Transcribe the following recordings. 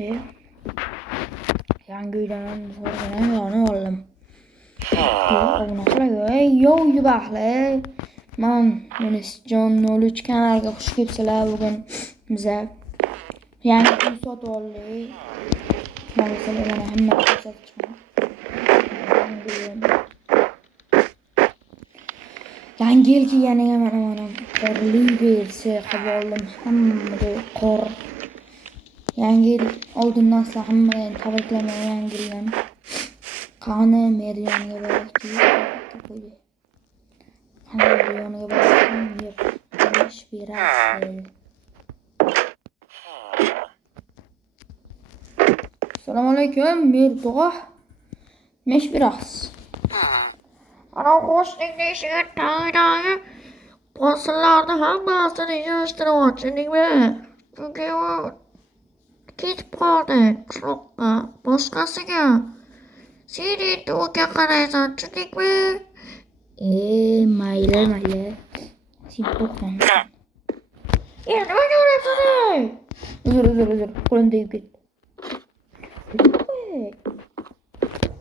E, yangi uydan so'ragani yoni oldim. Bu nasıl ey yo yubaxli. Jon 03 kanalga xush kelibsizlar. Bugun biza yangi uy sotib oldik. Mana sizlarga hamma ko'rsatib chiqaman. Yangi yilga yana mana qorli bersa qilib oldim. Hammaga qor. Yangi yil oldindan sizlar hammalarni tabriklamayman yangi yildan. Qani Meryoniga bordik. Qani Meryoniga bordik. Yeb, ish berasiz. Assalomu alaykum, Mertog'a. Nish berasiz? Ana qo'shnining ishiga tayinlagi posillarni hammasini yig'ishtiryaptingmi? Chunki u ketib qoldi qishloqqa, boshqasiga. Sen endi unga qaraysan, tushundingmi? Mayli. Sen to'xtang. Nimaga uryapsan? Uzr. Qo'lim tegib ketdi.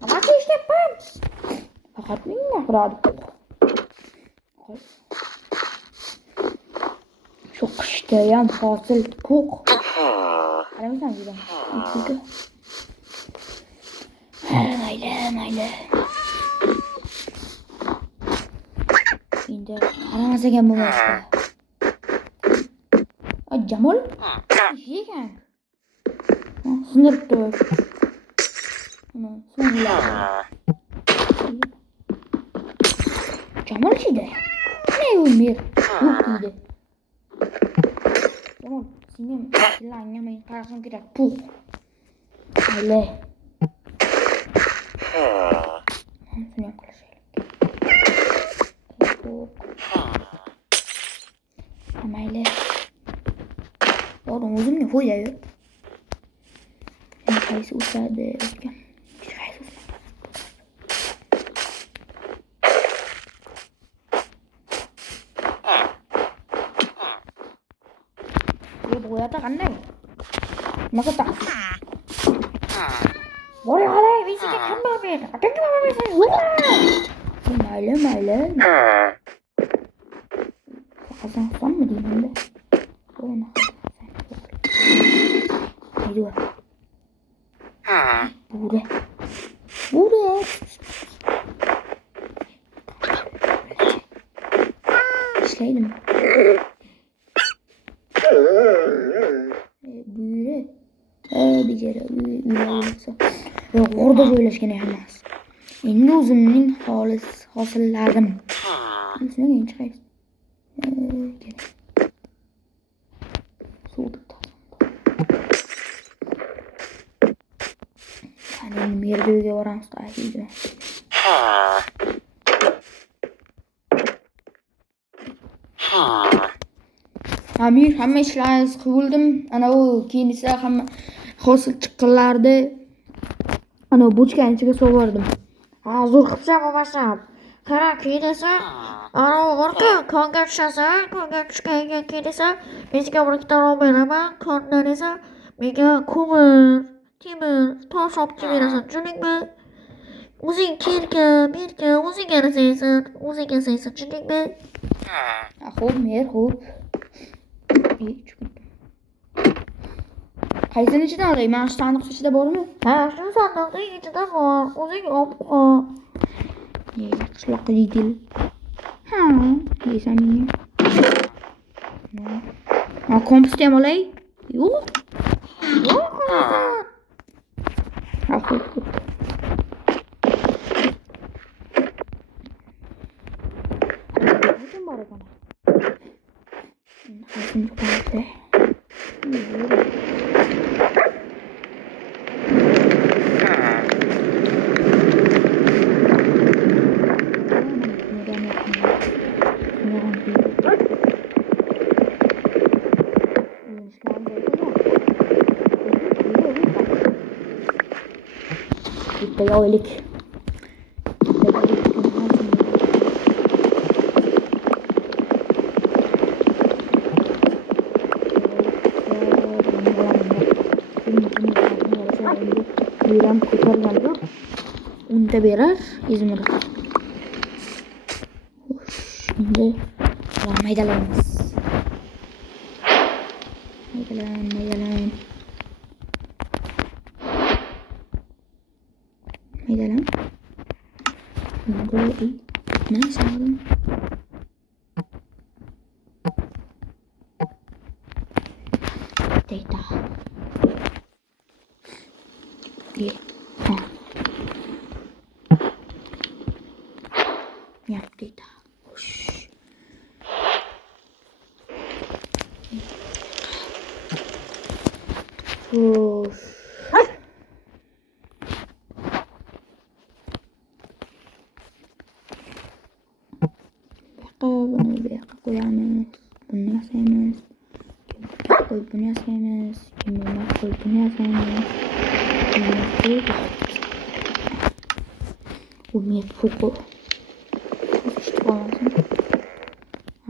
Nima deyishyapman? Faqat menga quradi. Shu qishda ham hosil ko'q. Qaraysan juda. Mayli. Endi qaramas ekan bu vaqtda. Jamol? Yegan. Siniribdi. Jamol ishida. Ne u mer? Yo'q deydi. Jamol, senga silangga men qarashim kerak. Puh. Mayli. Shuni qilishaylik. Mayli. Oğlum o'zimni qo'yayu. Qaysi o'sadi ekan? Qaysi o'sadi? Bu yerda qanday? Nima qilasiz? Bora qalay, menga hamma ber. Akanga nima bersan? Mayli. Qazan qilsammi deymanda? Buni Haydi. Bura. İşleydim. Bura. Bir kere yoksa. Yok orada joylashgan emas. Endi o'zimning hosillarim. Shunga chiqaysiz. Hani Merdo'ga boramiz qaytdi. Amir hamma ishlaringizni qildim. Ana u keyin esa hamma hosil chiqqanlarni ana bochkaning ichiga so'vordim. Zo'r qilibsan bo'lmasam. Qara, keyin esa ana o'g'irga konga tushasan, konga tushgandan keyin esa menga bir ikkita ron beraman, kondan esa menga ko'mir, temir, tosh olib kelib berasan, tushundingmi? O'zing kirka, o'zing yarasaysan, o'zing yasaysan, tushundingmi? Xo'p, mer, xo'p. Qaysini ichidan olay? Mana shu sandiq ichida bormi? Ha, shu sandiqning ichida bor. O'zing olib qo'y. Qishloqqa yedil. Ha, yeysan menga. Ma kompost ham olay? Yo'q. Ha, xo'p. Nima bor ekan? Qaysini qo'yay? Bitti Buyuram ko'targandir. Unda berar İzmir. Şimdi maydalaymiz. Maydalan. Şimdi ne sağladım? Data. Yap data. Of. Bunu bir koyamaz. Bunu yasamayız. Bunu yasamayız. Bunu yasamayız. Umiyet fuku. İşte bağlansın.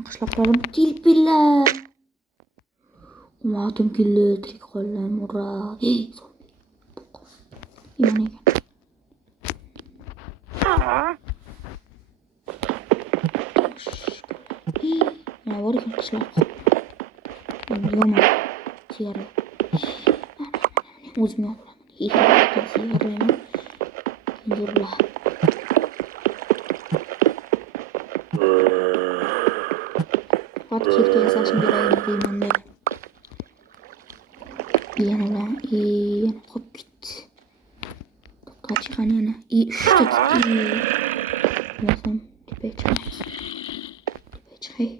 Akışlaklarım tilpiller. Umadım güllü trik kollem ura. Yani ya var ya kışlak. Yoma. Siyara. Uzun yavrum. Hiç siyara. Zurla. Wat kirke esasın bir ayın kıymanları. İyan ola. İyan hop git. Kaç çıkan yana. İyi üçte gitti. Nasıl tipe çıkay.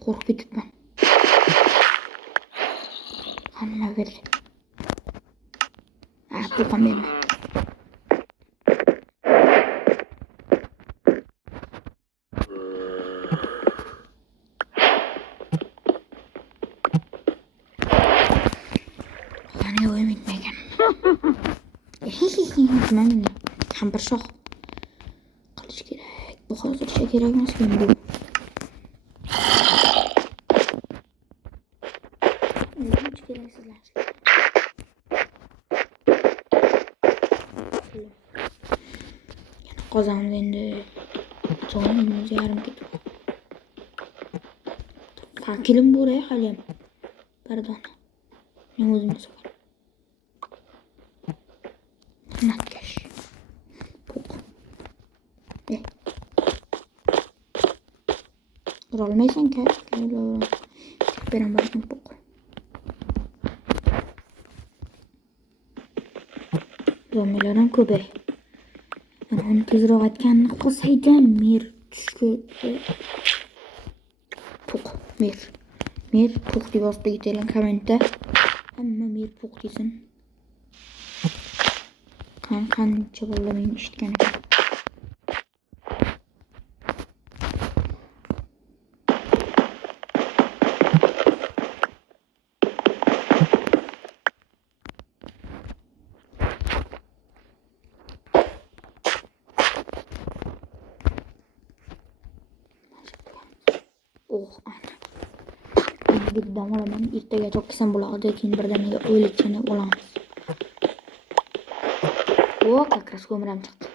Korkup ben. Hanıma verir. Pokam verme. Yani oyun bitmeyken. Tamam. Kampır şok. Kılıç gerek. Bu kadar şey gerekmez benim bu. Hiç gereksizler. Kazandı indi. Sonra önümüz yarım gidiyor. Takilim buraya halim. Pardon. Ne uzunuz var. Nakkaş. Pok. Ne? Duralmaysan ki. Benim bakın pok. Zombilerin köpeği. Onu tezroq aytganini qilsaydim mer tushga pok mer pok deb yozib ketaylik kommentda. Hamma mer pok desin. Qancha bo'ldi men eshitganim. Oh ana. Bir dam olaman ertaga to'qson bo'ladi, keyin birdaniga o'likchani olamiz. O как раз ko'miram chiqdi.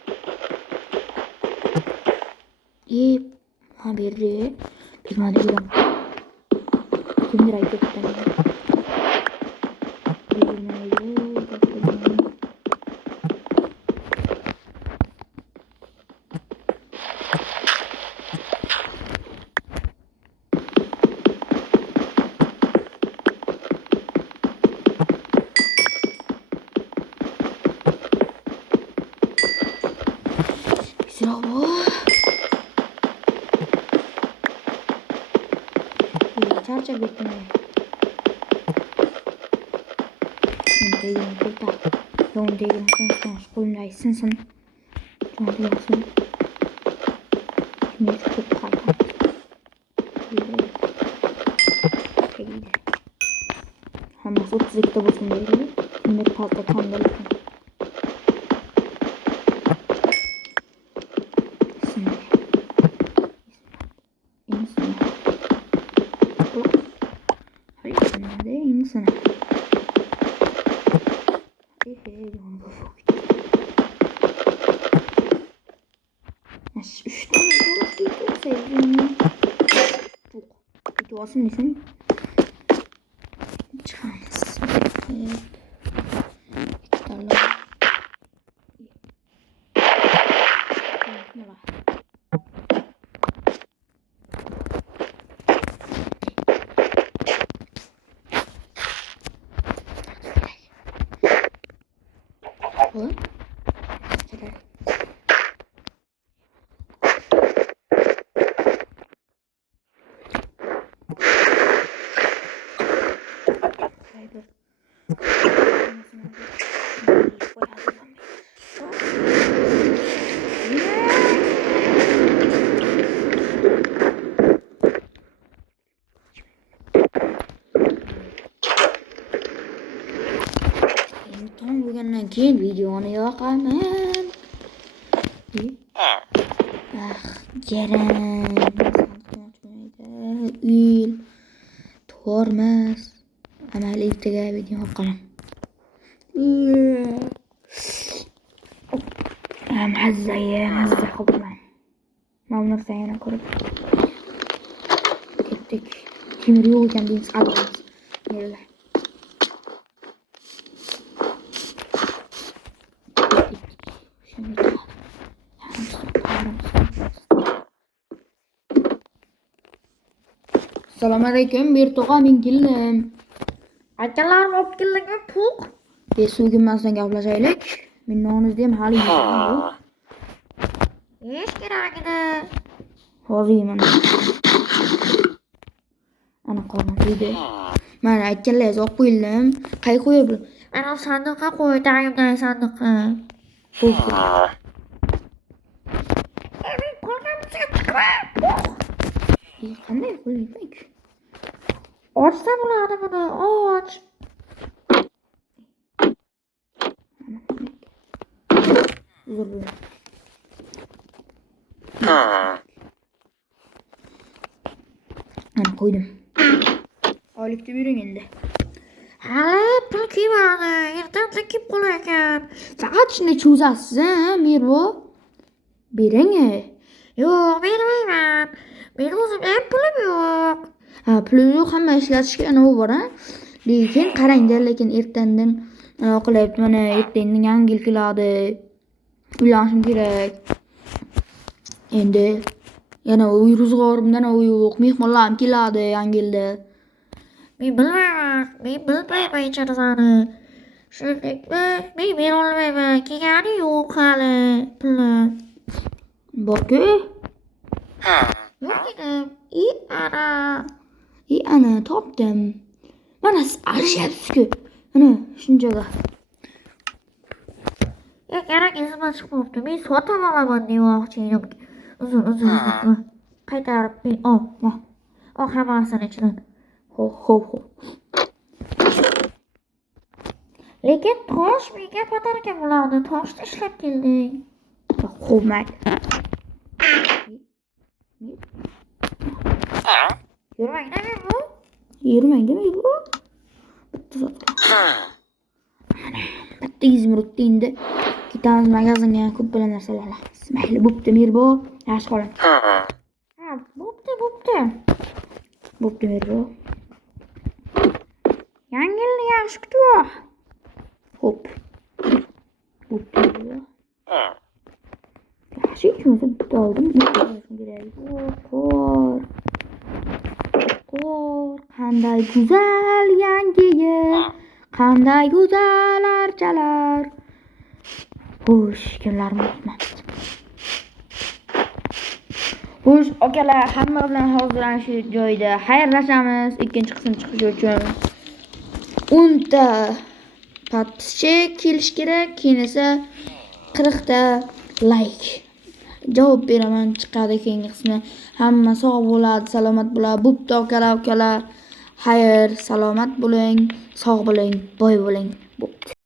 Ha berdi. Bilmadi dedim. Kimdir aytib ketdi. Bravo. Charger bitme. Değil burada. Yoğun değil. Son kolumda ısınsın. Çoğunluğu yapsın. Şimdi çok kaldı. Ama 32'de bulsun böyle. Şimdi fazla kandalı. Şimdi. sana. Üç tane balık video sevdim. Çok videosu nesin? Çıkamaz. İki tane. Oğlum. Tom bo'lgandan keyin videoni yoqaman. Jarang. Uyil. Tormas. Amal ertaga video yoqaman. Mazza qildim. Mana narsani ko'rib. Ketdik. Temir yo'q ekan deymiz, albatta. Nerga? Assalomu alaykum, Berto'g'a men keldim. Akalarim olib keldingmi puq? Suvginmasdan gaplashaylik. Men nonizda ham hali yo'q. Yesh kerak edi. Hozir yeyman. Ana qornim to'ydi. Mana aytganlaringiz olib qo'yildim. Qay qo'yib? Ana sandiqqa qo'y, tagimdagi sandiqqa. Men qo'lgamcha chiqma. Qanday qo'ymaydi? Ochsa bo'ladi buni, och. Ana qo'ydim. Oylikni bering endi. Hali pul kelmadi, ertaga kelib qolar ekan. Faqat shunday cho'zasiz, Mirbo. Bering. Yo'q, bermayman. Men o'zimda pulim yo'q. Pulim yo'q, hamma ishlatishga anavi bor, Lekin qarangda, lekin ertandan qilyapti, mana ertandan yangi yil keladi. Uylanishim kerak. Endi yana uy ro'zg'orimdan yo'q, mehmonlarim keladi yangi yilda. Men bilmayman hech narsani. Shundaymi? Men bera olmayman. Kelgani yo'q hali pulim. Bor-ku. Yo'q dedim. Ana topdim. Mana siz arishyapsiz-ku. Ana shunchaga. Kerak esimdan chiqmabdi. Men sotib olaman demoqchi edim. Uzun. Qaytarib ber. Ol hammasini ichidan. Xo'p. Lekin tosh menga podarka bo'ladi. Toshni ishlab kelding. Xo'p, mayli. Yurmangda bu? Yurmangda bu? Bitta sotdim. Bitta 100 minutda endi ketamiz magazinga, ko'p bilan narsalar olamiz. Mayli, bo'pti, Mirbo. Yaxshi qoling. Bo'pti. Bo'pti, Mirbo. Yangi yilni yaxshi kutib. Xo'p. Bo'pti, Mirbo. Yaxshi ikimiz bitta oldim. Qor. Qanday go'zal yangi yil. Qanday go'zal archalar. Xo'sh, kimlarni o'tmabdi. Xo'sh, akalar, hamma bilan hozirlanish joyida xayrlashamiz. Ikkinchi qism chiqishi uchun 10 ta podpischi kelish kerak, keyin esa 40 ta like. Javob beraman, chiqadi keyingi qismi. Hamma sog' bo'ladi, salomat bo'ladi. Bo'pti akalar. Xayr, salomat bo'ling, sog' bo'ling, boy bo'ling. Bo'pti.